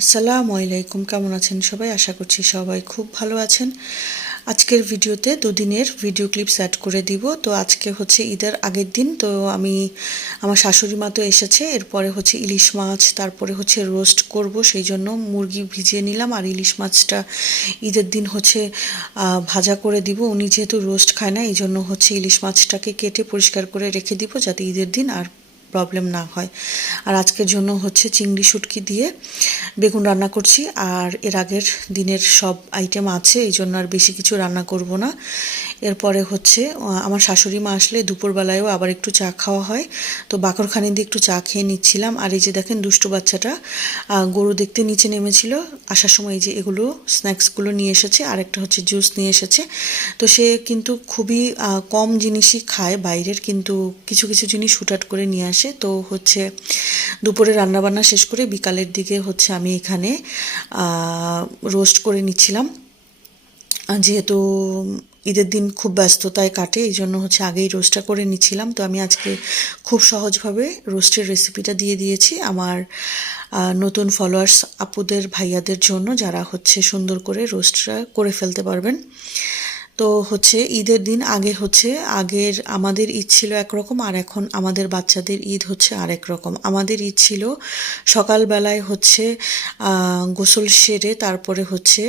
আসসালামু আলাইকুম, কেমন আছেন সবাই? আশা করছি সবাই খুব ভালো আছেন। আজকের ভিডিওতে দুদিনের ভিডিও ক্লিপস অ্যাড করে দিব। তো আজকে হচ্ছে ঈদের আগের দিন, তো আমার শাশুড়ি মা তো এসেছে, এরপরে হচ্ছে ইলিশ মাছ, তারপরে হচ্ছে রোস্ট করব, সেই জন্য মুরগি ভিজিয়ে নিলাম। আর ইলিশ মাছটা ঈদের দিন হচ্ছে ভাজা করে দিব। উনি যেহেতু রোস্ট খায় না, এই জন্য হচ্ছে ইলিশ মাছটাকে কেটে পরিষ্কার করে রেখে দিব, যাতে ঈদের দিন আর প্রবলেম না হয়। আর আজকের জন্য হচ্ছে চিংড়ি শুটকি দিয়ে বেগুন রান্না করছি। আর এর আগের দিনের সব আইটেম আছে, এই জন্য আর বেশি কিছু রান্না করব না। এরপরে হচ্ছে আমার শাশুড়ি মা আসলে দুপুরবেলায়ও আবার একটু চা খাওয়া হয়, তো বাকরখানি দিয়ে একটু চা খেয়ে নিচ্ছিলাম। আর এই যে দেখেন, দুষ্টু বাচ্চাটা গরু দেখতে নিচে নেমেছিল, আসার সময় এই যে এগুলো স্ন্যাক্সগুলো নিয়ে এসেছে, আর একটা হচ্ছে জুস নিয়ে এসেছে। তো সে কিন্তু খুবই কম জিনিসই খায় বাইরের, কিন্তু কিছু কিছু জিনিস হুটহাট করে নিয়ে আসে। তো হচ্ছে দুপুরে রান্নাবান্না শেষ করে বিকালের দিকে হচ্ছে আমি এখানে রোস্ট করে নিচ্ছিলাম। যেহেতু ঈদের দিন খুব ব্যস্ততায় কাটে, এই জন্য হচ্ছে আগেই রোস্টটা করে নিচ্ছিলাম। তো আমি আজকে খুব সহজভাবে রোস্টের রেসিপিটা দিয়ে দিয়েছি আমার নতুন ফলোয়ার্স আপুদের ভাইয়াদের জন্য, যারা হচ্ছে সুন্দর করে রোস্টটা করে ফেলতে পারবেন। তো হচ্ছে ঈদের দিন আগে হচ্ছে আগের আমাদের ঈদ ছিল একরকম, আর এখন আমাদের বাচ্চাদের ঈদ হচ্ছে আরেক রকম। আমাদের ঈদ ছিল সকালবেলায় হচ্ছে গোসল সেরে তারপরে হচ্ছে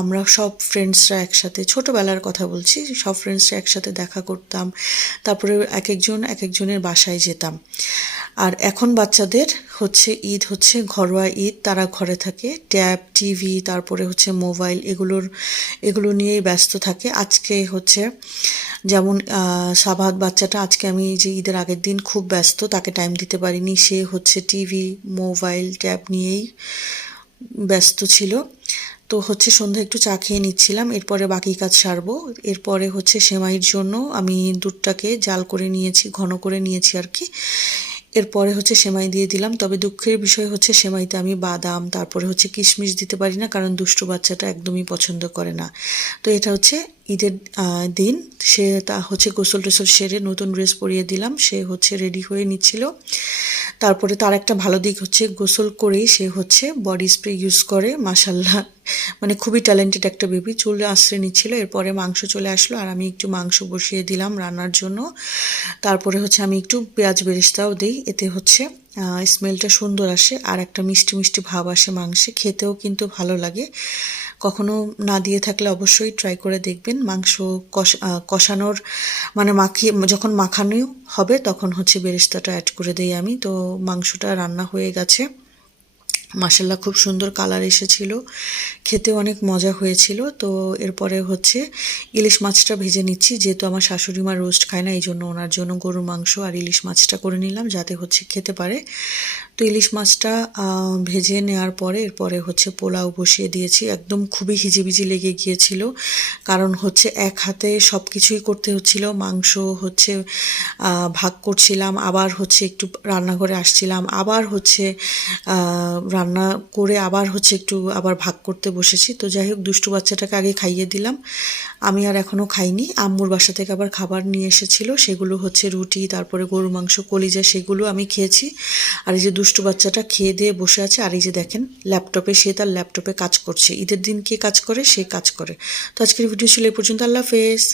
আমরা সব ফ্রেন্ডসরা একসাথে, ছোটোবেলার কথা বলছি, সব ফ্রেন্ডসরা একসাথে দেখা করতাম, তারপরে এক একজনের বাসায় যেতাম। আর এখন বাচ্চাদের হচ্ছে ঈদ হচ্ছে ঘরোয়া ঈদ, তারা ঘরে থাকে, ট্যাব, টিভি, তারপরে হচ্ছে মোবাইল, এগুলো নিয়েই ব্যস্ত থাকে। আজকে হচ্ছে যেমন সাবাত বাচ্চাটা, আজকে আমি যে ঈদের আগের দিন খুব ব্যস্ত, তাকে টাইম দিতে পারিনি, সে হচ্ছে টিভি, মোবাইল, ট্যাব নিয়েই ব্যস্ত ছিল। তো হচ্ছে সন্ধ্যা একটু চা খেয়ে নিচ্ছিলাম, এরপরে বাকি কাজ সারবো। এরপরে হচ্ছে সেমাইয়ের জন্য আমি দুধটাকে জাল করে নিয়েছি, ঘন করে নিয়েছি আর কি। এরপরে হচ্ছে সেমাই দিয়ে দিলাম, তবে দুঃখের বিষয় হচ্ছে সেমাইতে আমি বাদাম, তারপরে হচ্ছে কিশমিশ দিতে পারি না, কারণ দুষ্টু বাচ্চাটা একদমই পছন্দ করে না। তো এটা হচ্ছে ঈদের দিন, সে তা হচ্ছে গোসল টোসল সেরে নতুন ড্রেস পরিয়ে দিলাম, সে হচ্ছে রেডি হয়ে নিচ্ছিল। তারপরে তার একটা ভালো দিক হচ্ছে, গোসল করেই সে হচ্ছে বডি স্প্রে ইউজ করে, মাশাল্লাহ, মানে খুবই ট্যালেন্টেড একটা বেবি। চুল আশ্রয় নিচ্ছিল, এরপরে মাংস চলে আসলো, আর আমি একটু মাংস বসিয়ে দিলাম রান্নার জন্য। তারপরে হচ্ছে আমি একটু পেঁয়াজ বেরেস্তাও দিই, এতে হচ্ছে স্মেলটা সুন্দর আসে, আর একটা মিষ্টি মিষ্টি ভাব আসে মাংসে, খেতেও কিন্তু ভালো লাগে। কখনো না দিয়ে থাকলে অবশ্যই ট্রাই করে দেখবেন। মাংস কষানোর মানে যখন মাখানো হবে তখন হচ্ছে বেরেস্তাটা অ্যাড করে দিই আমি। তো মাংসটা রান্না হয়ে গেছে, মাশাল্লাহ খুব সুন্দর কালার এসেছিল, খেতে অনেক মজা হয়েছিল। তো এরপরে হচ্ছে ইলিশ মাছটা ভেজে নিচ্ছি, যেহেতু আমার শাশুড়ি মা রোস্ট খায় না, এই জন্য ওনার জন্য গরুর মাংস আর ইলিশ মাছটা করে নিলাম, যাতে হচ্ছে খেতে পারে। তো ইলিশ মাছটা ভেজে নেওয়ার পরে এরপরে হচ্ছে পোলাও বসিয়ে দিয়েছি। একদম খুবই হিজিবিজি লেগে গিয়েছিল, কারণ হচ্ছে এক হাতে সব কিছুই করতে হচ্ছিল। মাংস হচ্ছে ভাগ করছিলাম, আবার হচ্ছে একটু রান্নাঘরে আসছিলাম, আবার হচ্ছে রান্না করে আবার হচ্ছে একটু আবার ভাগ করতে বসেছি। তো যাই হোক, দুষ্টু বাচ্চাটাকে আগে খাইয়ে দিলাম, আমি আর এখনও খাইনি। আম্মুর বাসা থেকে আবার খাবার নিয়ে এসেছিলো, সেগুলো হচ্ছে রুটি, তারপরে গরু মাংস, কলিজা, সেগুলো আমি খেয়েছি। আর এই যে দুষ্টু বাচ্চাটা খেয়ে দিয়ে বসে আছে, আর এই যে দেখেন ল্যাপটপে, সে তার ল্যাপটপে কাজ করছে। ঈদের দিন কে কাজ করে? সে কাজ করে। তো আজকের ভিডিও ছিল এই পর্যন্ত, আল্লাহ হাফেজ।